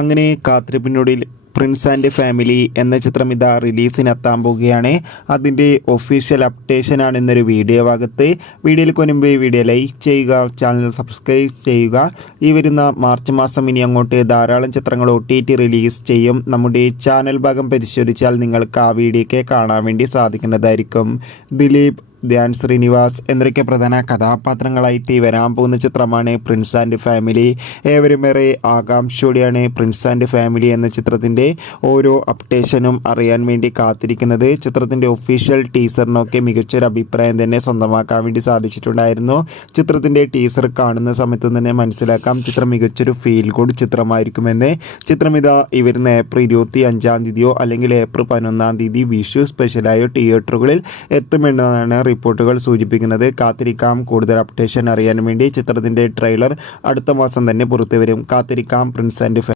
അങ്ങനെ കാത്തിരിപ്പിനൊടുവിൽ Prince and family എന്ന ചിത്രം ഇതാ റിലീസിനെത്താൻ പോവുകയാണ്. അതിൻ്റെ ഒഫീഷ്യൽ അപ്ഡേഷനാണ് ഇന്നൊരു വീഡിയോ ഭാഗത്ത്. വീഡിയോയിൽ മുൻപ് വീഡിയോ ലൈക്ക് ചെയ്യുക, ചാനൽ സബ്സ്ക്രൈബ് ചെയ്യുക. ഈ വരുന്ന മാർച്ച് മാസം ഇനി അങ്ങോട്ട് ധാരാളം ചിത്രങ്ങൾ OTT റിലീസ് ചെയ്യും. നമ്മുടെ ചാനൽ ഭാഗം പരിശോധിച്ചാൽ നിങ്ങൾക്ക് ആ വീഡിയോയ്ക്ക് കാണാൻ വേണ്ടി സാധിക്കുന്നതായിരിക്കും. ദിലീപ്, ധ്യാൻ ശ്രീനിവാസ് എന്നൊക്കെ പ്രധാന കഥാപാത്രങ്ങളായിട്ട് വരാൻ പോകുന്ന ചിത്രമാണ് പ്രിൻസ് ആൻഡ് ഫാമിലി. ഏവരും ഏറെ ആകാംക്ഷയോടെയാണ് പ്രിൻസ് ആൻഡ് ഫാമിലി എന്ന ചിത്രത്തിൻ്റെ ഓരോ അപ്ഡേഷനും അറിയാൻ വേണ്ടി കാത്തിരിക്കുന്നത്. ചിത്രത്തിൻ്റെ ഒഫീഷ്യൽ ടീസറിനൊക്കെ മികച്ചൊരു അഭിപ്രായം തന്നെ സ്വന്തമാക്കാൻ വേണ്ടി സാധിച്ചിട്ടുണ്ടായിരുന്നു. ചിത്രത്തിൻ്റെ ടീസർ കാണുന്ന സമയത്ത് തന്നെ മനസ്സിലാക്കാം ചിത്രം മികച്ചൊരു ഫീൽ ഗുഡ് ചിത്രമായിരിക്കുമെന്ന്. ചിത്രം ഇതാ ഈ വരുന്ന ഏപ്രിൽ 25 അല്ലെങ്കിൽ ഏപ്രിൽ 11 വിഷു സ്പെഷ്യലായോ തിയേറ്ററുകളിൽ എത്തുമെന്നാണ് റിപ്പോർട്ടുകൾ സൂചിപ്പിക്കുന്നത്. കാത്തിരിക്കാം കൂടുതൽ അപ്ഡേഷൻ അറിയാൻ വേണ്ടി. ചിത്രത്തിൻ്റെ ട്രെയിലർ അടുത്ത മാസം തന്നെ പുറത്തുവരും. കാത്തിരിക്കാം പ്രിൻസ് ആൻഡ്